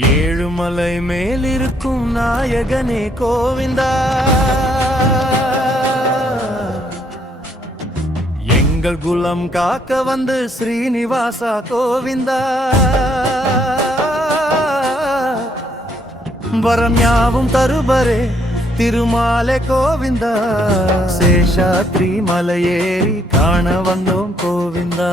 ஏழுமலை மேலிருக்கும் நாயகனே கோவிந்தா, எங்கள் குலம் காக்க வந்து ஸ்ரீனிவாசா கோவிந்தா, வரம் யாவும் தருபரே திருமாலே கோவிந்தா, சேஷாத்ரி மலையேறி காண வந்தோம் கோவிந்தா,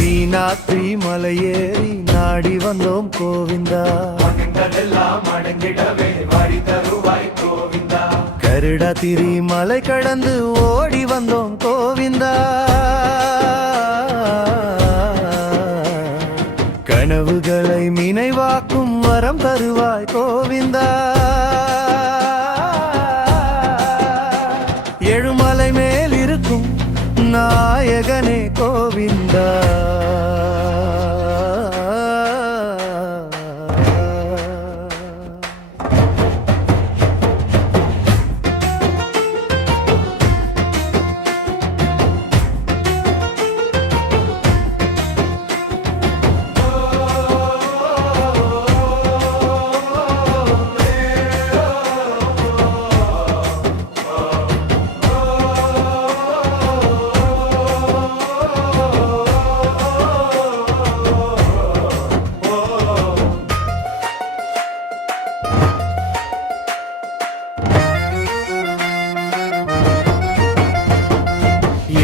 மீனாத்ரி மலையேறி நாடி வந்தோம் கோவிந்தா, கருடாத்திரி மலை கடந்து ஓடி வந்தோம் கோவிந்தா, கனவுகளை நினைவாக்கும் வரம் தருவாய் கோவிந்தா, எழுமலை மேல் இருக்கும் நாயகனே கோவிந்தா.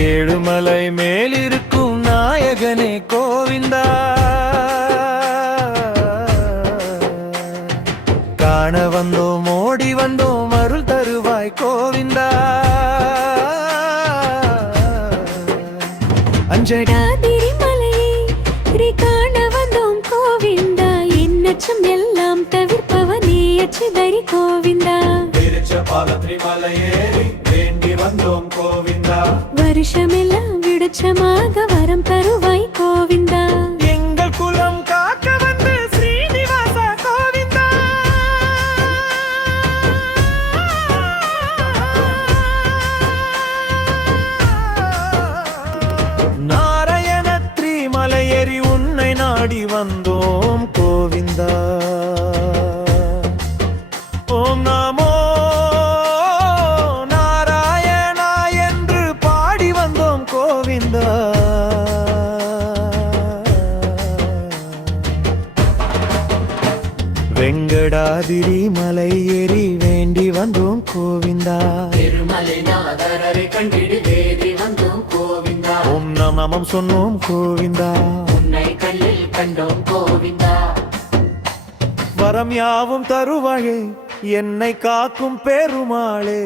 ஏழுமலை மேலிருக்கும் நாயகனே கோவிந்தா, காண வந்தோம் ஓடி வந்தோம் அருள் தருவாய் கோவிந்தா, அஞ்சடாதிரி மலையை காண வந்தோம் கோவிந்தா, எண்ணச்சம் எல்லாம் தவிர்ப்பவனே அச்சுதரி கோவிந்தா, வேண்டி வந்தோம் கோவிந்தா, வருஷமெல்லாம் விடுச்சமாக வரம் தருவாய் கோவிந்தா, எங்கள் குலம் காக்க வந்து ஸ்ரீனிவாசா கோவிந்தா, நாராயணத்ரி மலையேறி உன்னை நாடி வந்தோம் கோவிந்தா, ஓம் நமோ நாராயணா என்று பாடி வந்தோம் கோவிந்தா, வெங்கடாதிரி மலை ஏறி வேண்டி வந்தோம் கோவிந்தா, திருமலைநாதரை கண்டிடு தேடி வந்தோம் கோவிந்தா, ஓம் நமம் சொன்னோம் கோவிந்தா, உன்னை கல்லில் கண்டோம் கோவிந்தா, வரம் யாவும் தருவாயே என்னை காக்கும் பெருமாளே.